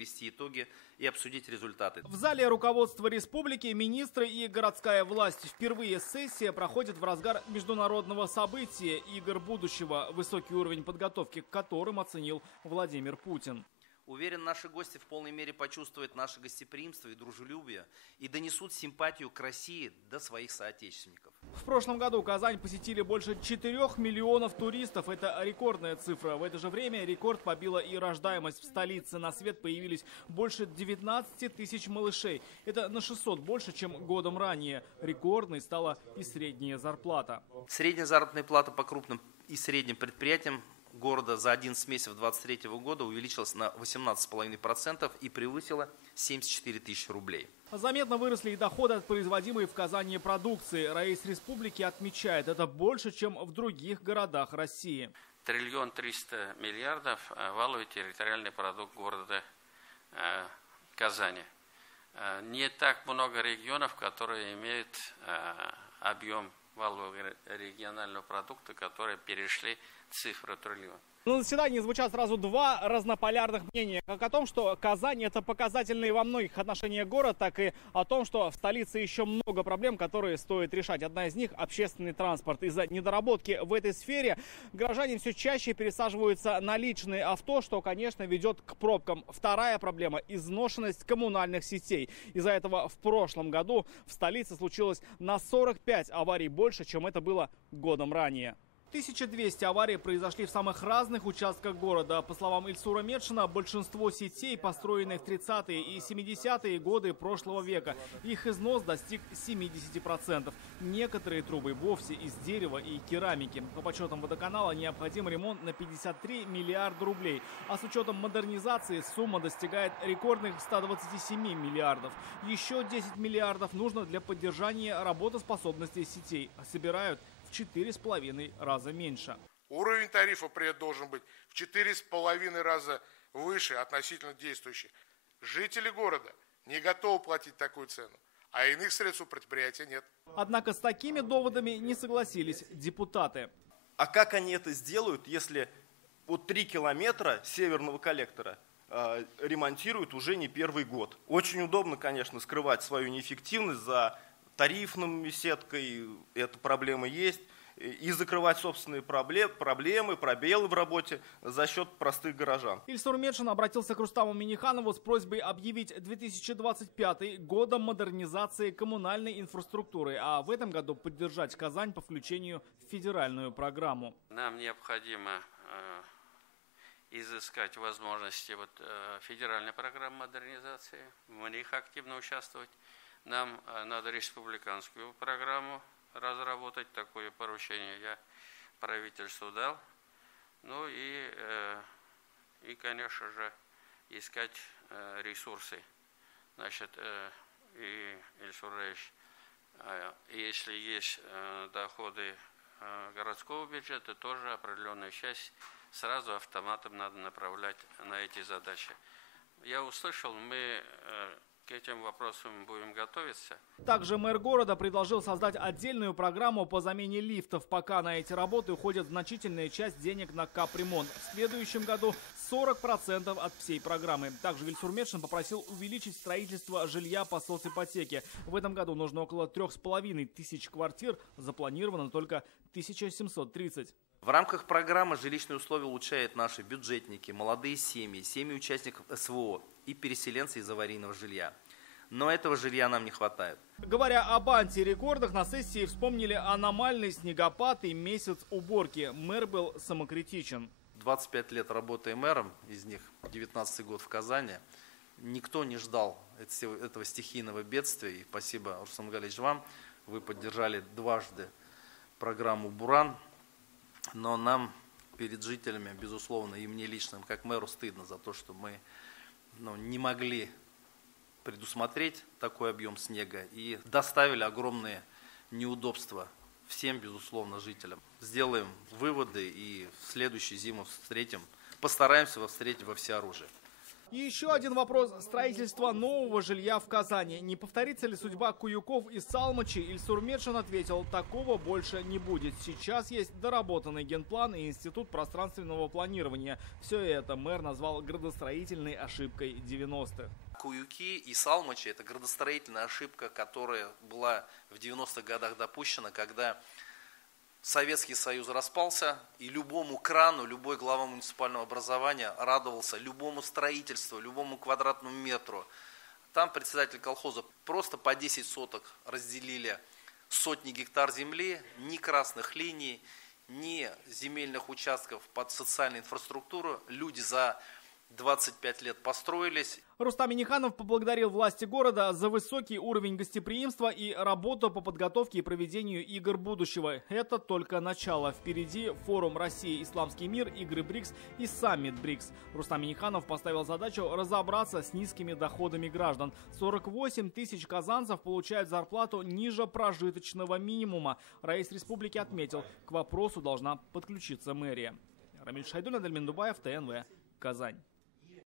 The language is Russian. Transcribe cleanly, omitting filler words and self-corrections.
подвести итоги и обсудить результаты. В зале руководства республики министры и городская власть. Впервые сессия проходит в разгар международного события «Игр будущего», высокий уровень подготовки к которым оценил Владимир Путин. Уверен, наши гости в полной мере почувствуют наше гостеприимство и дружелюбие и донесут симпатию к России до своих соотечественников. В прошлом году Казань посетили больше 4 миллионов туристов. Это рекордная цифра. В это же время рекорд побила и рождаемость. В столице на свет появились больше 19 тысяч малышей. Это на 600 больше, чем годом ранее. Рекордной стала и средняя зарплата. Средняя заработная плата по крупным и средним предприятиям города за 11 месяцев 2023 года увеличилась на 18,5% и превысила 74 тысячи рублей. Заметно выросли и доходы от производимой в Казани продукции. Раис республики отмечает, это больше, чем в других городах России. 1 300 000 000 валовый территориальный продукт города Казани. Не так много регионов, которые имеют объем валового регионального продукта, которые перешли цифру триллион. На заседании звучат сразу два разнополярных мнения. Как о том, что Казань – это показательный во многих отношениях город, так и о том, что в столице еще много проблем, которые стоит решать. Одна из них – общественный транспорт. Из-за недоработки в этой сфере горожане все чаще пересаживаются на личные авто, что, конечно, ведет к пробкам. Вторая проблема – изношенность коммунальных сетей. Из-за этого в прошлом году в столице случилось на 45 аварий больше, чем это было годом ранее. 1200 аварий произошли в самых разных участках города. По словам Ильсура Медшина, большинство сетей, построенных в 30-е и 70-е годы прошлого века, их износ достиг 70%. Некоторые трубы вовсе из дерева и керамики. По подсчетам водоканала необходим ремонт на 53 миллиарда рублей. А с учетом модернизации сумма достигает рекордных 127 миллиардов. Еще 10 миллиардов нужно для поддержания работоспособности сетей. Собирают в 4,5 раза меньше. Уровень тарифа при этом должен быть в 4,5 раза выше относительно действующих. Жители города не готовы платить такую цену, а иных средств у предприятия нет. Однако с такими доводами не согласились депутаты. А как они это сделают, если вот 3 километра северного коллектора ремонтируют уже не первый год? Очень удобно, конечно, скрывать свою неэффективность за тарифной сеткой, эта проблема есть, и закрывать собственные проблемы, пробелы в работе за счет простых горожан. Ильсур Медшин обратился к Рустаму Минниханову с просьбой объявить 2025 годом модернизации коммунальной инфраструктуры, а в этом году поддержать Казань по включению в федеральную программу. Нам необходимо изыскать возможности федеральной программы модернизации, в них активно участвовать. Нам надо республиканскую программу разработать, такое поручение я правительству дал. Ну и конечно же, искать ресурсы. Значит, и Ильсур Раевич, если есть доходы городского бюджета, тоже определенную часть сразу автоматом надо направлять на эти задачи. Я услышал, мы к этим вопросам будем готовиться. Также мэр города предложил создать отдельную программу по замене лифтов. Пока на эти работы уходит значительная часть денег на капремонт. В следующем году 40% от всей программы. Также Ильсур Медшин попросил увеличить строительство жилья по соципотеке. В этом году нужно около 3500 квартир. Запланировано только 1730. В рамках программы жилищные условия улучшают наши бюджетники, молодые семьи, семьи участников СВО и переселенцы из аварийного жилья. Но этого жилья нам не хватает. Говоря об антирекордах, на сессии вспомнили аномальный снегопад и месяц уборки. Мэр был самокритичен. 25 лет работая мэром, из них 19 год в Казани. Никто не ждал этого стихийного бедствия. И спасибо, Рустам Галич, вам. Вы поддержали дважды программу «Буран». Но нам, перед жителями, безусловно, и мне лично, как мэру, стыдно за то, что мы не могли предусмотреть такой объем снега и доставили огромные неудобства всем, безусловно, жителям. Сделаем выводы и в следующую зиму постараемся встретить во всеоружие. И еще один вопрос – строительство нового жилья в Казани. Не повторится ли судьба Куюков и Салмачи? Ильсур Медшин ответил, такого больше не будет. Сейчас есть доработанный генплан и Институт пространственного планирования. Все это мэр назвал градостроительной ошибкой 90-х. Куюки и Салмачи – это градостроительная ошибка, которая была в 90-х годах допущена, когда Советский Союз распался, и любому крану, любой глава муниципального образования радовался любому строительству, любому квадратному метру. Там председатель колхоза просто по 10 соток разделили сотни гектар земли, ни красных линий, ни земельных участков под социальную инфраструктуру. Люди за 25 лет построились. Рустам Минниханов поблагодарил власти города за высокий уровень гостеприимства и работу по подготовке и проведению игр будущего. Это только начало. Впереди форум «Россия. Исламский мир», игры БРИКС и саммит БРИКС. Рустам Минниханов поставил задачу разобраться с низкими доходами граждан. 48 тысяч казанцев получают зарплату ниже прожиточного минимума. Раис республики отметил, к вопросу должна подключиться мэрия. Рамиль Шайдуллин, Адельмин Дубаев, ТНВ, Казань.